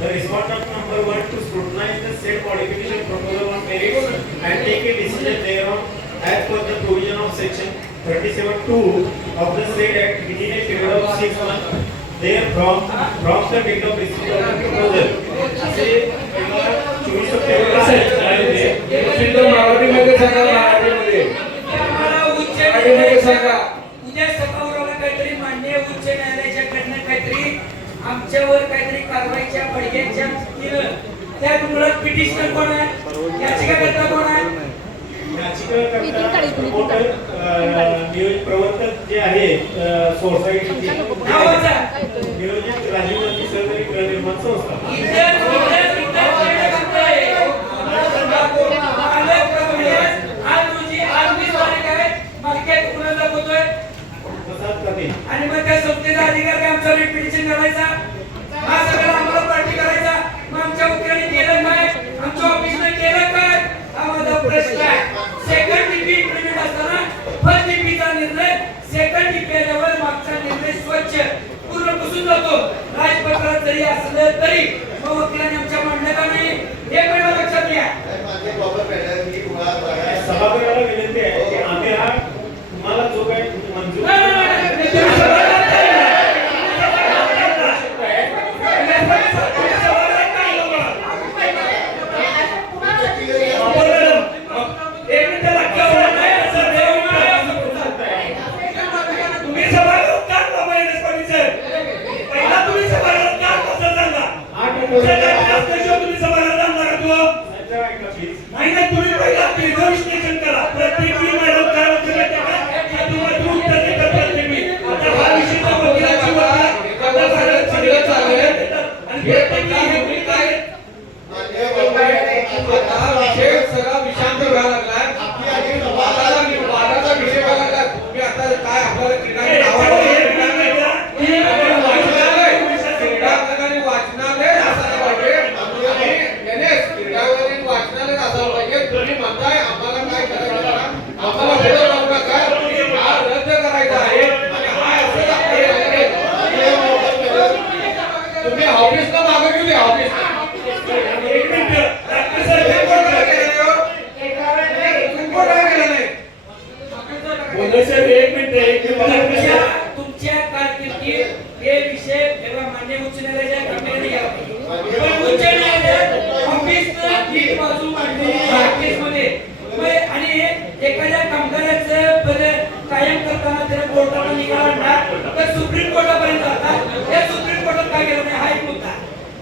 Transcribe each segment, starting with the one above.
The respondent number 1 to scrutinize the said modification proposal on merits and take a decision thereon as per the provision of section 37(2) of the said act within a period of 6 months therefrom the date of receipt of the proposal. असे 24 September मराठीमध्ये सांगा, मराठीमध्ये सांगा. उद्या सभागृहाला काहीतरी मान्य उच्च न्यायालयाच्याकडनं काहीतरी आमच्यावर काहीतरी कारवाईच्या बडग्यांच्या केलं. त्या मुळात पिटिशनर कोण आहे, याचिकाकर्ता कोण आहे? याचिकाकर्ता नियोजित प्रवर्तक जे आहे सोसायटीचे नियोजित राजीव गांधी सहकारी गृहनिर्माण संस्था. आणि मग त्या संस्थेचा अधिकार आमचा पिटिशन करायचा, हा सगळा आम्हाला पार्टी करायचा. मग आमच्या वकिलांनी केलं काय, आमच्या ऑफिसने केलं काय, हा माझा प्रश्न आहे. सेकंड डीपी इम्प्लिमेंट असताना फर्स्ट डीपीचा निर्णय सेकंड डीपी आल्यावर मागचा निर्णय स्वच्छ पूर्ण पुसून जातो. राजपत्रात जरी असलं तरी मग वकिलांनी आमच्या मांडलं का नाही हे पण लक्षात घ्या. सभागृहाला विनंती आहे की आम्ही हा तुम्हाला जो काही मंजूर तुमच्या कारकिर्दीत हे विषय मान्य उच्च न्यायालयाच्या गंभीरतेने घ्यावा. पण उच्च न्यायालयात ऑफिसनं ही बाजू मांडली केसमध्ये आणि एखाद्या कामगाराचं पद कायम करताना त्याला कोर्टाला निकाल आणला तर सुप्रीम कोर्टापर्यंत जातात. या सुप्रीम कोर्टात काय केलं नाही हा एक मुद्दा.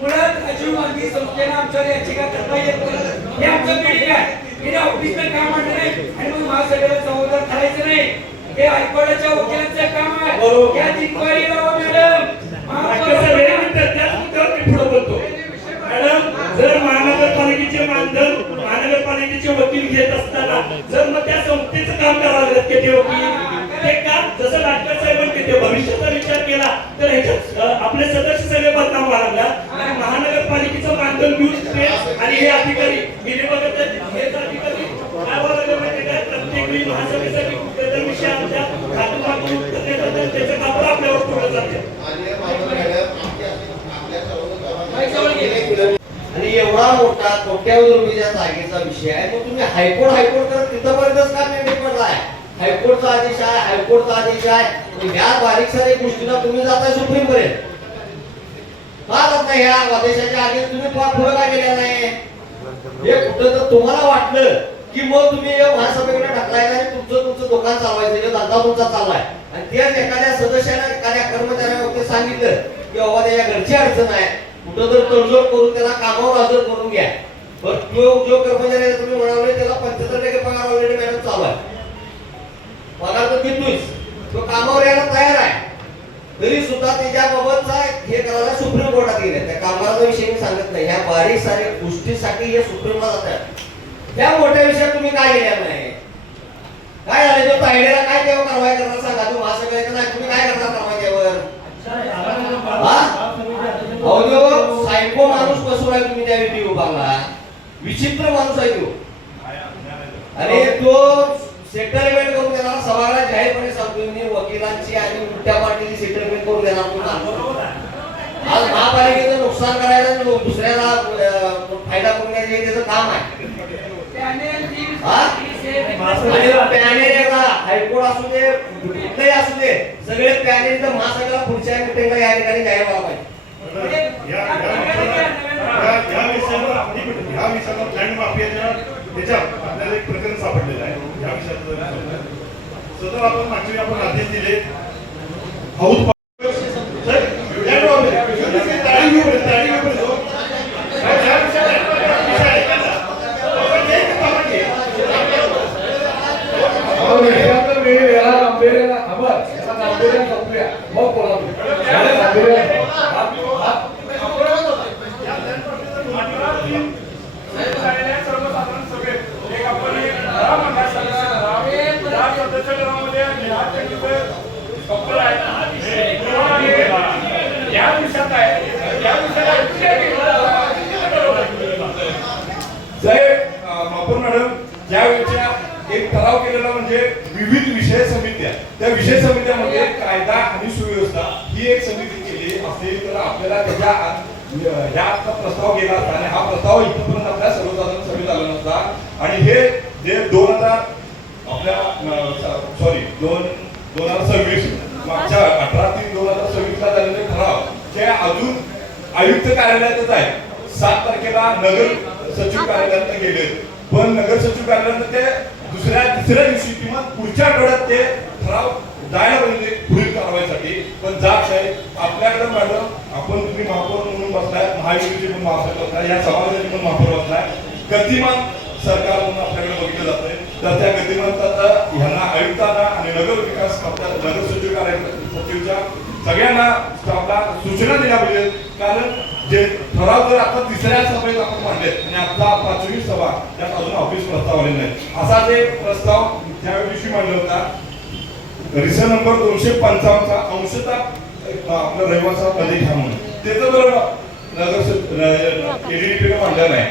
मुळात राजीव गांधी संस्थेनं आमच्यावर याचिका करता येत नाही, हे आमचं पीडित आहे. तिने ऑफिसनं काम आणलं नाही आणि मग महासभेला संवादात करायचं नाही, हे हायकोर्टाच्या वकिलांचं काम आहे. या इन्क्वायरी लावा मॅडम. जर महानगरपालिकेचे महानगरपालिकेचे वकील घेत असताना जर मग त्या संस्थेचं काम करावं लागतं ते वकील ते काम जसं लाटकर साहेबांनी ते भविष्याचा विचार केला तर ह्याच्यात आपले सदस्य सगळे बदनाम व्हायला आणि महानगरपालिकेचं मानधन घेऊन आणि हे अधिकारी गेले बघत हेच अधिकारी काय बोलायला माहिती काय प्रत्येक वेळी महासभेसाठी कुठेतरी विषय आमच्या खातून त्याचं काम आपल्यावर पुढे जाते. आणि एवढा मोठा कोट्यावधी रुपयाच्या जागेचा विषय आहे, मग तुम्ही हायकोर्ट करत तिथपर्यंतच का पेंडिंग पडलाय? हायकोर्टचा आदेश आहे, हायकोर्टचा आदेश आहे, ह्या बारीक सारी गोष्टीला तुम्ही जाताय सुप्रीम पर्यंत का जात नाही? ह्या आदेशाच्या आधी तुम्ही पुढे का गेल्या नाही? हे कुठं तर तुम्हाला वाटलं की मग तुम्ही महासभेकडे ढकलायचं आणि तुमचं दुकान चालवायचं, धंदा तुमचा चाललाय आणि त्याच एखाद्या सदस्याने एखाद्या कर्मचाऱ्याने सांगितलं की बाबा त्याच्या घरची अडचण आहे, कुठं तर तडजोड करून त्याला कामावर हजर करून घ्या. पण जो कर्मचारी तुम्ही म्हणाले त्याला 75% पगार ऑलरेडी मॅडम चालू आहे, पगार तर देतोच, तो कामावर यायला तयार आहे, तरी सुद्धा त्याच्याबाबतचा हे करायला सुप्रीम कोर्टात गेले. त्या कामगाराचा विषय मी सांगत नाही, ह्या बारीक सारी गोष्टीसाठी हे सुप्रीमला जातात. त्या मोठ्या विषयात तुम्ही काय गेल्या नाही? काय झाले तो तायडेला काय तेव्हा कारवाई करणार सांगा? तुम्ही महासभेत नाही, तुम्ही काय करणार कारवाई त्यावर? सायको माणूस बसवला तुम्ही त्या व्हिडिओ बघला, विचित्र माणूस आहे तो. आणि तो सेटलमेंट करून देणार सभागृहात जाहीरपणे सांगतो मी, वकिलांची आणि उलट्या पार्टीची सेटलमेंट करून देणार. महापालिकेचं नुकसान करायचं आणि दुसऱ्याला फायदा करून घ्यायचं हे त्याचं काम आहे. पॅनेल हा? आणि पॅनेल एकदा हायकोर्ट असू दे कुठलंही असू दे सगळे पॅनेल तर महासंघाला पुढच्या मिटिंगला या ठिकाणी जायला व्हायला पाहिजे. या विषयाला लँड माफियाच्या त्याच्यात आपल्याला एक प्रकरण सापडलेलं आहे. या विषयाचं सदर आपण मागच्या वेळी आपण आदेश दिले हौद महापौर मॅडम ज्यावेळेच्या एक ठराव केलेला म्हणजे विविध विषय समित्या, त्या विषय समित्यामध्ये कायदा आणि सुव्यवस्था ही एक समिती केली असेल तर आपल्याला त्याच्या ह्या प्रस्ताव गेला असता आणि हा प्रस्ताव इथपर्यंत आपल्या सर्वसाधारण सभेत आला नसता आणि हे जे 2026 मागच्या 18/3/2026 ला झालेले ठराव जे अजून आयुक्त कार्यालयातच आहे. 7 तारखेला नगर सचिव कार्यालयात गेले पण नगर सचिव कार्यालयात ते तिसऱ्या दिवशी किंवा पुढच्या आठवड्यात ते ठराव जायला पाहिजे पुढील कारवाईसाठी पण जात नाही. आपल्याकडे मॅडम आपण तुम्ही महापौर म्हणून बसलाय, महायुतीचे पण महापौर बसलाय, या समाजाचे पण महापौर बसलाय, गतिमान सरकार म्हणून आपल्याकडे बघितलं जातंय. तर त्या गतिमानता ह्यांना आयुक्तांना आणि नगर विकास नगर सचिव सचिवच्या सगळ्यांना स्टाफला सूचना दिल्या पाहिजे. कारण जे ठराव जर आता तिसऱ्या सभेत आपण मांडले आणि आता 5वी सभा त्यात अजून ऑफिस प्रस्ताव आलेला नाही असा ते प्रस्ताव त्या दिवशी मांडला होता. रिसा नंबर 255 अंशतः आपल्या रहिवासामध्ये घ्या म्हणून त्याचं बरोबर नगर एडीडीपीने मांडलं नाही.